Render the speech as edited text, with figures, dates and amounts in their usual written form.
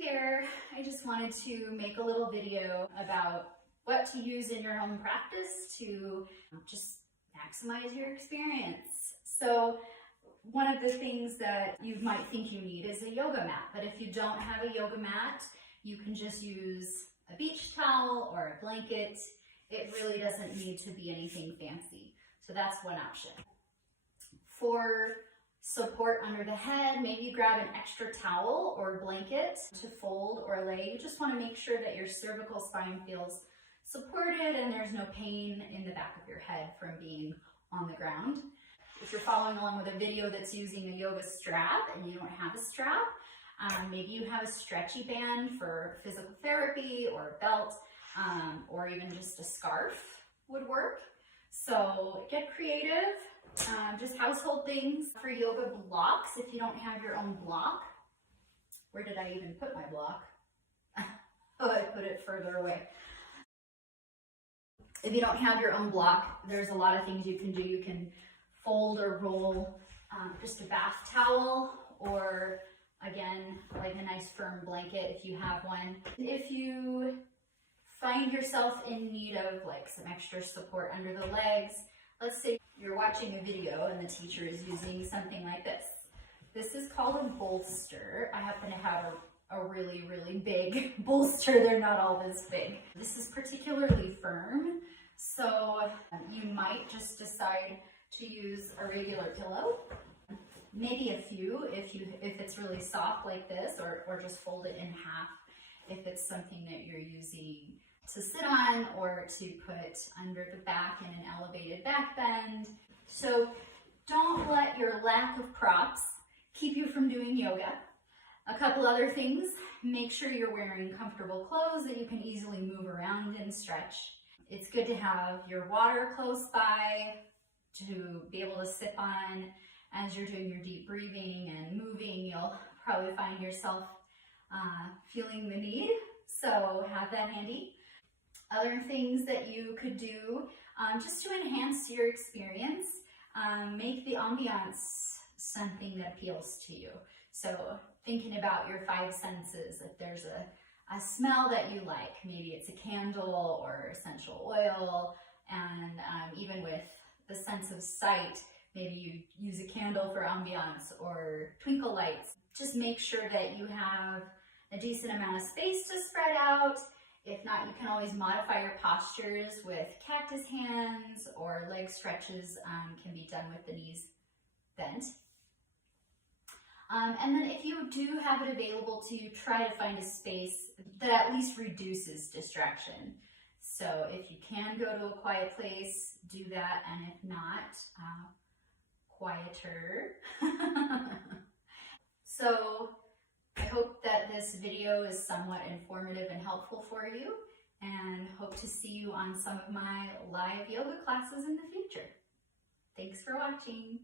Hey there, I just wanted to make a little video about what to use in your home practice to just maximize your experience. So one of the things that you might think you need is a yoga mat, but if you don't have a yoga mat, you can just use a beach towel or a blanket. It really doesn't need to be anything fancy. So that's one option. For support under the head, maybe grab an extra towel or blanket to fold or lay. You just want to make sure that your cervical spine feels supported and there's no pain in the back of your head from being on the ground. If you're following along with a video that's using a yoga strap and you don't have a strap, maybe you have a stretchy band for physical therapy or a belt, or even just a scarf would work. So get creative. Just household things for yoga blocks. If you don't have your own block, where did I even put my block? Oh, I put it further away. If you don't have your own block, there's a lot of things you can do. You can fold or roll just a bath towel, or again, like a nice firm blanket if you have one. If you find yourself in need of like some extra support under the legs, let's say you're watching a video and the teacher is using something like this. This is called a bolster. I happen to have a really, really big bolster. They're not all this big. This is particularly firm, so you might just decide to use a regular pillow, maybe a few if it's really soft like this, or just fold it in half if it's something that you're using to sit on or to put under the back in an elevated back bend. So don't let your lack of props keep you from doing yoga. A couple other things: make sure you're wearing comfortable clothes that you can easily move around and stretch. It's good to have your water close by to be able to sip on as you're doing your deep breathing and moving. You'll probably find yourself feeling the need, so have that handy. Other things that you could do just to enhance your experience, make the ambiance something that appeals to you. So thinking about your five senses, if there's a smell that you like, maybe it's a candle or essential oil, and even with the sense of sight, maybe you use a candle for ambiance or twinkle lights. Just make sure that you have a decent amount of space to spread out. If not, you can always modify your postures with cactus hands, or leg stretches can be done with the knees bent. And then if you do have it available to you, try to find a space that at least reduces distraction. So if you can go to a quiet place, do that, and if not, quieter. So I hope that this video is somewhat informative and helpful for you, and hope to see you on some of my live yoga classes in the future. Thanks for watching.